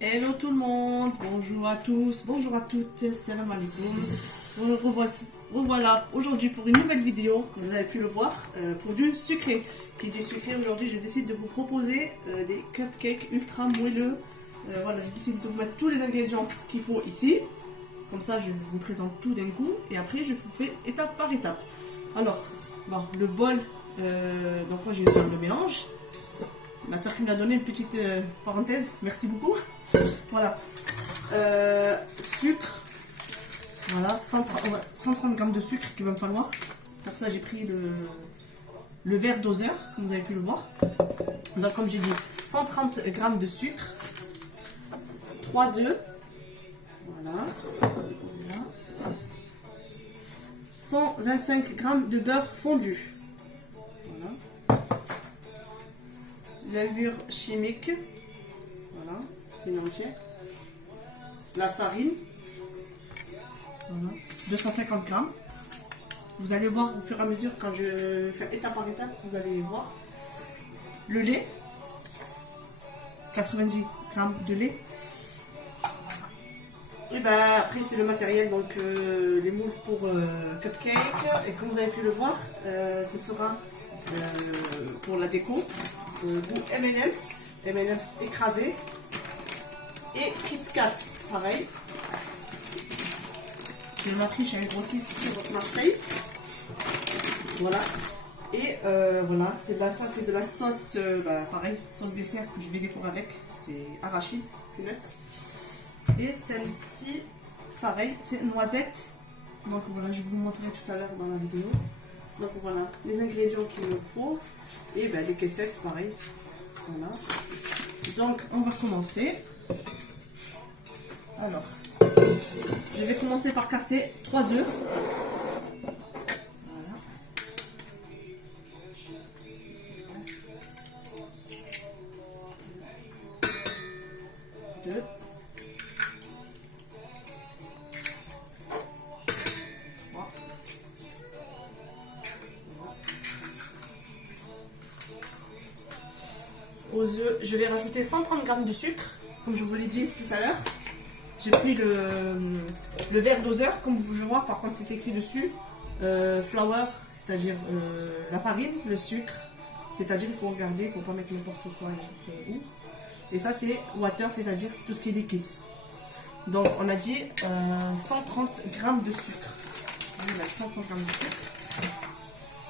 Hello tout le monde, bonjour à tous, bonjour à toutes, salam alaikum. Revoilà aujourd'hui pour une nouvelle vidéo, comme vous avez pu le voir, pour du sucré. Qui dit sucré, aujourd'hui je décide de vous proposer des cupcakes ultra moelleux. Voilà, j'ai décidé de vous mettre tous les ingrédients qu'il faut ici. Comme ça, je vous présente tout d'un coup et après je vous fais étape par étape. Alors, bon, le bol, donc moi j'ai fait le mélange. Ma soeur qui me l'a donné, une petite parenthèse, merci beaucoup. Voilà, sucre, voilà, 130 grammes de sucre qu'il va me falloir. Pour ça, j'ai pris le verre doseur, comme vous avez pu le voir. Donc, comme j'ai dit, 130 grammes de sucre, 3 œufs, voilà, 125 grammes de beurre fondu, voilà, levure chimique, voilà, une entière, la farine, voilà, 250 grammes. Vous allez voir au fur et à mesure quand je vais faire étape par étape, vous allez voir. Le lait, 90 grammes de lait. Et ben après c'est le matériel, donc les moules pour cupcake. Et comme vous avez pu le voir, ce sera pour la déco, goût M&M's écrasé. Et Kit Kat, pareil. Je l'ai pris chez un grossiste sur Marseille. Voilà. Et voilà, ça c'est de la sauce, pareil, sauce dessert que je vais décorer avec. C'est arachide, peanuts. Et celle-ci, pareil, c'est noisette. Donc voilà, je vous montrerai tout à l'heure dans la vidéo. Donc voilà, les ingrédients qu'il me faut. Et ben, les caissettes, pareil. Voilà. Donc on va commencer. Alors, je vais commencer par casser 3 œufs. Voilà. 2. 3. Aux œufs, je vais rajouter 130 grammes de sucre, comme je vous l'ai dit tout à l'heure. J'ai pris le verre doseur, comme vous pouvez voir, par contre c'est écrit dessus flour, c'est-à-dire la farine, le sucre, c'est-à-dire il faut regarder, il ne faut pas mettre n'importe quoi, n'importe où. Et ça c'est water, c'est-à-dire tout ce qui est liquide. Donc on a dit 130 grammes de sucre. Je vais mettre 130 grammes de sucre.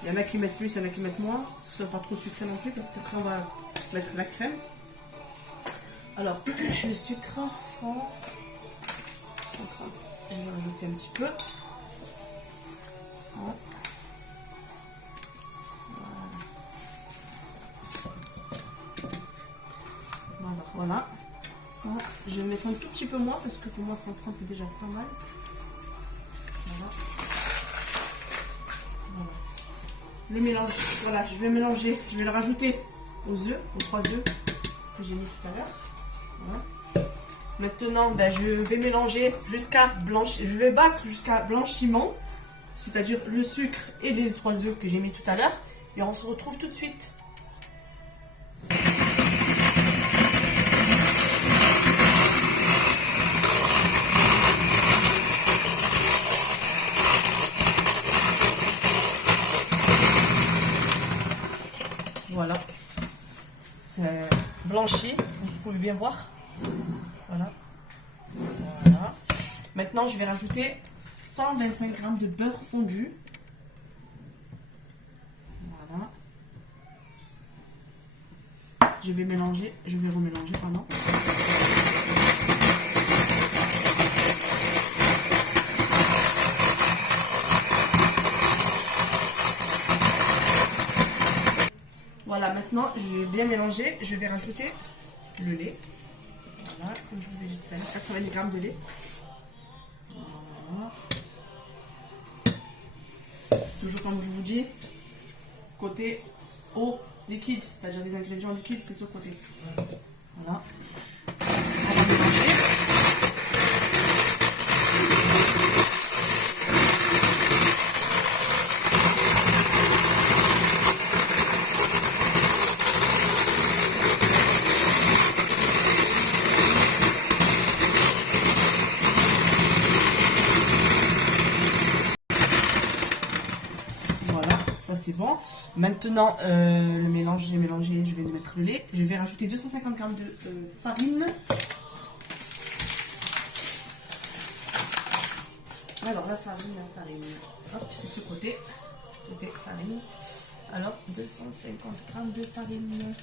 Il y en a qui mettent plus, il y en a qui mettent moins. Ce n'est pas trop sucré non plus parce qu'après on va mettre la crème. Alors le sucre, 100. Je vais rajouter un petit peu. 100. Voilà. 100. Je vais mettre un tout petit peu moins parce que pour moi 130 c'est déjà pas mal. Voilà. Voilà. Le mélange. Voilà, je vais mélanger. Je vais le rajouter aux œufs, aux 3 œufs que j'ai mis tout à l'heure. Voilà. Maintenant, je vais mélanger jusqu'à blanchir. Je vais battre jusqu'à blanchiment, c'est-à-dire le sucre et les 3 œufs que j'ai mis tout à l'heure. Et on se retrouve tout de suite. Voilà, c'est blanchi, vous pouvez bien voir. Voilà. Voilà. Maintenant, je vais rajouter 125 grammes de beurre fondu. Voilà. Je vais remélanger, pardon. Voilà, maintenant, je vais bien mélanger. Je vais rajouter le lait. Voilà, comme je vous ai dit tout à l'heure, 90 grammes de lait. Voilà. Toujours comme je vous dis, côté eau liquide, c'est-à-dire les ingrédients liquides, c'est ce côté. Voilà. On va mélanger. c'est bon. Maintenant, le mélange, j'ai mélangé, je vais mettre le lait. Je vais rajouter 250 g de farine. Alors, la farine. Hop, c'est de ce côté. Côté farine. Alors, 250 g de farine.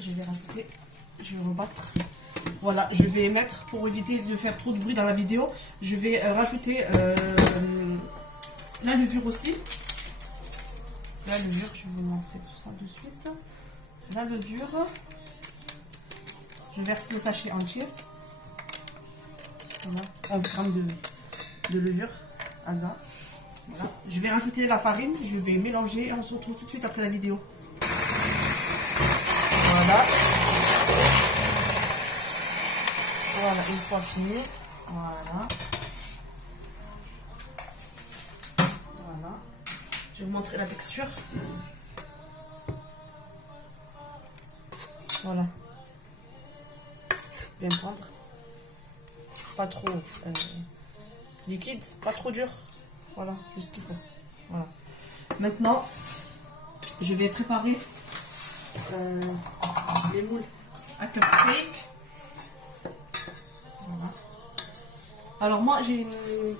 Je vais rajouter, je vais rebattre. Voilà, je vais mettre, pour éviter de faire trop de bruit dans la vidéo, je vais rajouter la levure aussi. La levure, je vais vous montrer tout ça de suite. La levure, je verse le sachet entier. Voilà, 11 g de levure, Alza. Voilà, je vais rajouter la farine, je vais mélanger et on se retrouve tout de suite après la vidéo. Voilà. Voilà, une fois fini. Voilà. Voilà. Je vais vous montrer la texture. Voilà. Bien prendre. Pas trop liquide, pas trop dur. Voilà, juste ce qu'il faut. Voilà. Maintenant, je vais préparer les moules à cupcake. Voilà. Alors moi,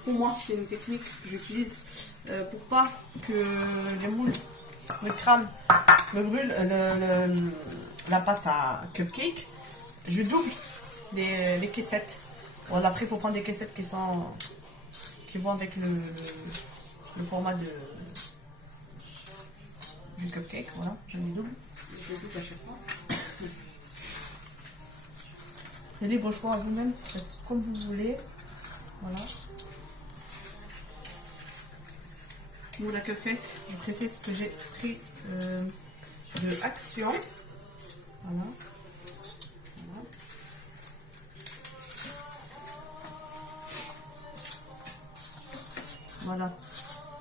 pour moi, c'est une technique que j'utilise pour pas que les moules me brûlent la pâte à cupcake. Je double les caissettes. Voilà, après, il faut prendre des caissettes qui vont avec le format du cupcake. Voilà, j'en ai double. Je les double à chaque fois. Après, libre choix à vous-même, faites comme vous voulez. Voilà. Moule à cupcake, je précise que j'ai pris de Action. Voilà. Voilà. Voilà.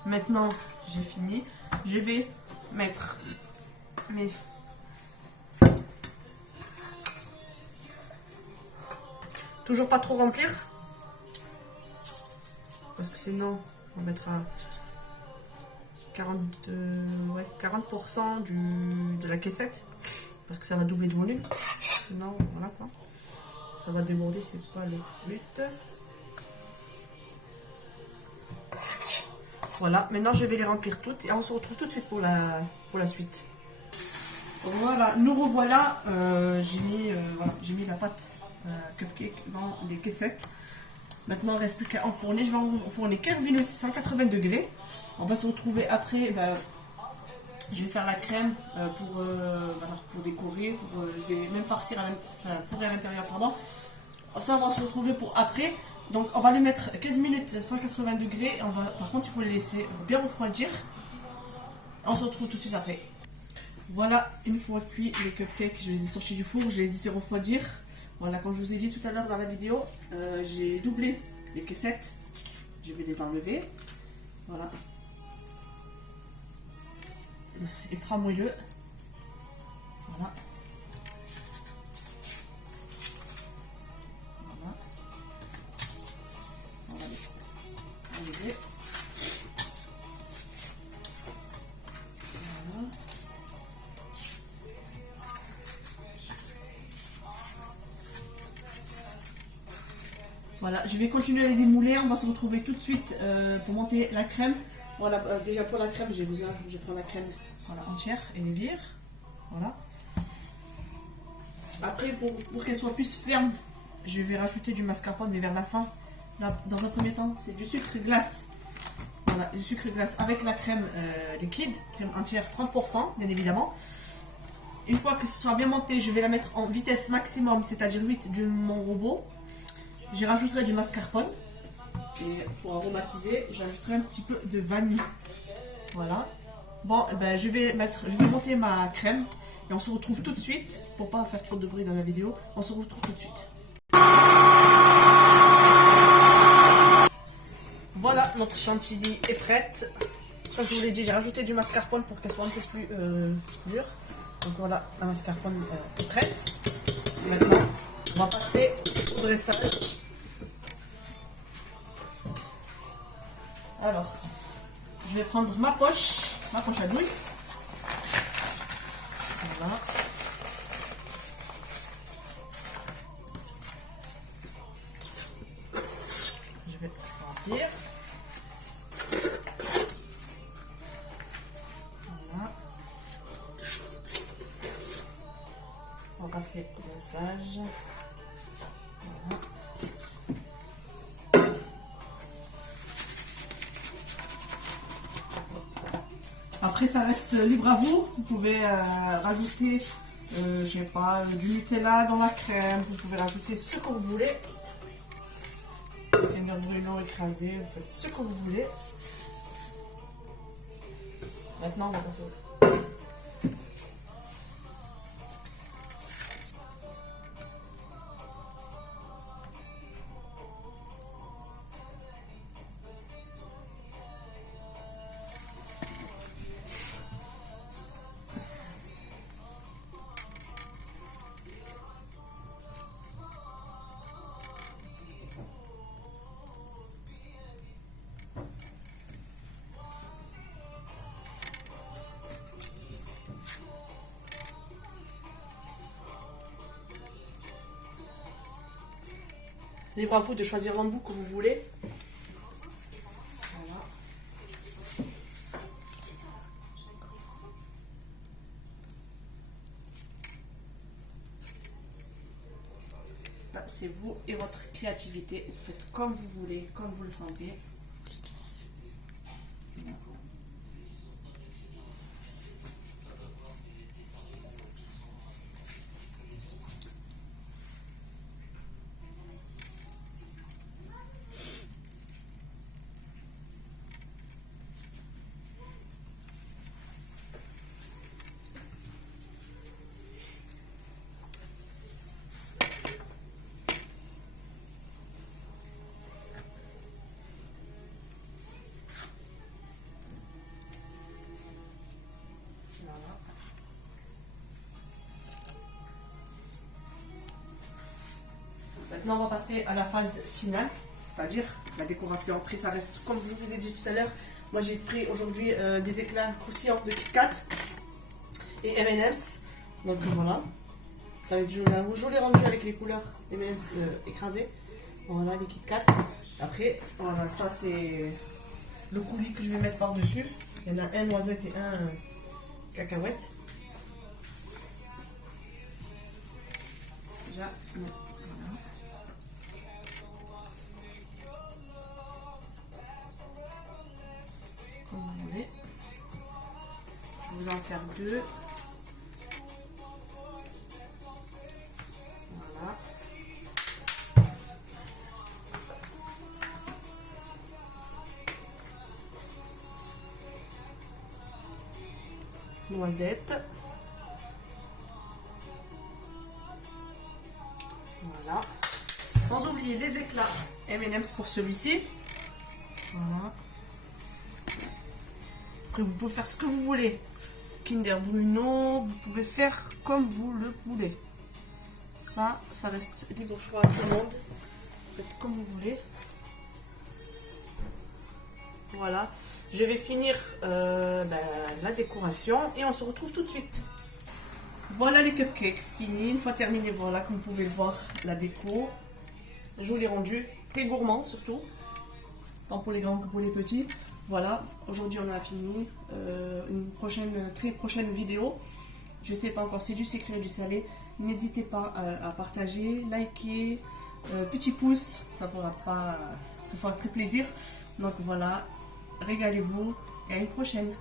Maintenant, j'ai fini. Je vais mettre mes... Toujours pas trop remplir. Parce que sinon, on mettra 40% de la caissette. Parce que ça va doubler de volume. Sinon, voilà quoi. Ça va déborder, c'est pas le but. Voilà, maintenant je vais les remplir toutes et on se retrouve tout de suite pour la suite. Voilà, nous revoilà. J'ai mis la pâte cupcake dans les caissettes. Maintenant, il ne reste plus qu'à enfourner. Je vais enfourner 15 minutes, 180 degrés. On va se retrouver après. Je vais faire la crème pour décorer. Je vais même farcir pourrir à l'intérieur, pardon. Ça, on va se retrouver pour après. Donc, on va les mettre 15 minutes, 180 degrés. Par contre, il faut les laisser bien refroidir. On se retrouve tout de suite après. Voilà, une fois cuit, les cupcakes, je les ai sortis du four, je les ai laissés refroidir. Voilà, comme je vous ai dit tout à l'heure dans la vidéo, j'ai doublé les caissettes. Je vais les enlever. Voilà. Extra moelleux. Voilà. Voilà. On va les enlever. Voilà. Voilà, je vais continuer à les démouler. On va se retrouver tout de suite pour monter la crème. Voilà, déjà pour la crème, je prends la crème entière et les vire. Voilà. Après, pour qu'elle soit plus ferme, je vais rajouter du mascarpone, mais vers la fin. Là, dans un premier temps, c'est du sucre glace. Voilà, du sucre glace avec la crème liquide, crème entière 30%, bien évidemment. Une fois que ce sera bien monté, je vais la mettre en vitesse maximum, c'est-à-dire 8 de mon robot. J'y rajouterai du mascarpone. Et pour aromatiser, j'ajouterai un petit peu de vanille. Voilà. Bon, eh ben, je vais monter ma crème et on se retrouve tout de suite pour pas faire trop de bruit dans la vidéo. On se retrouve tout de suite. Voilà, notre chantilly est prête. Comme je vous l'ai dit, j'ai rajouté du mascarpone pour qu'elle soit un peu plus dure. Donc voilà, la mascarpone est prête. Maintenant, on va passer au dressage. Alors, je vais prendre ma poche à douille. Voilà. Je vais remplir. Voilà. On va passer au dressage. Voilà. Après, ça reste libre à vous. Vous pouvez rajouter, je sais pas, du Nutella dans la crème. Vous pouvez rajouter ce que vous voulez. Kinder Bueno écrasé, vous faites ce que vous voulez. Maintenant, on va passer au... Libre à vous de choisir l'embout que vous voulez. Voilà. Là, c'est vous et votre créativité. Vous faites comme vous voulez, comme vous le sentez. Maintenant, on va passer à la phase finale, c'est-à-dire la décoration. Après, ça reste, comme je vous ai dit tout à l'heure, moi j'ai pris aujourd'hui des éclats croustillants de Kit Kat et M&M's. Donc voilà, ça va être un joli rendu avec les couleurs M&M's écrasées. Voilà, les Kit Kat. Après, voilà, ça c'est le coulis que je vais mettre par-dessus. Il y en a un noisette et un cacahuète. Déjà, voilà. Comme vous voulez. Je vais vous en faire deux. Voilà. Noisette. Voilà. Sans oublier les éclats M&M's pour celui-ci. Voilà. Après, vous pouvez faire ce que vous voulez. Kinder Bueno, vous pouvez faire comme vous le voulez. Ça reste libre choix à tout le monde. Faites comme vous voulez. Voilà. Je vais finir la décoration et on se retrouve tout de suite. Voilà les cupcakes finis. Une fois terminé, voilà, comme vous pouvez le voir, la déco. Joli rendu. Très gourmand surtout. Tant pour les grands que pour les petits. Voilà, aujourd'hui on a fini. Une très prochaine vidéo. Je sais pas encore, c'est du sucré ou du salé. N'hésitez pas à partager, liker, petit pouce, ça fera très plaisir. Donc voilà, régalez-vous et à une prochaine.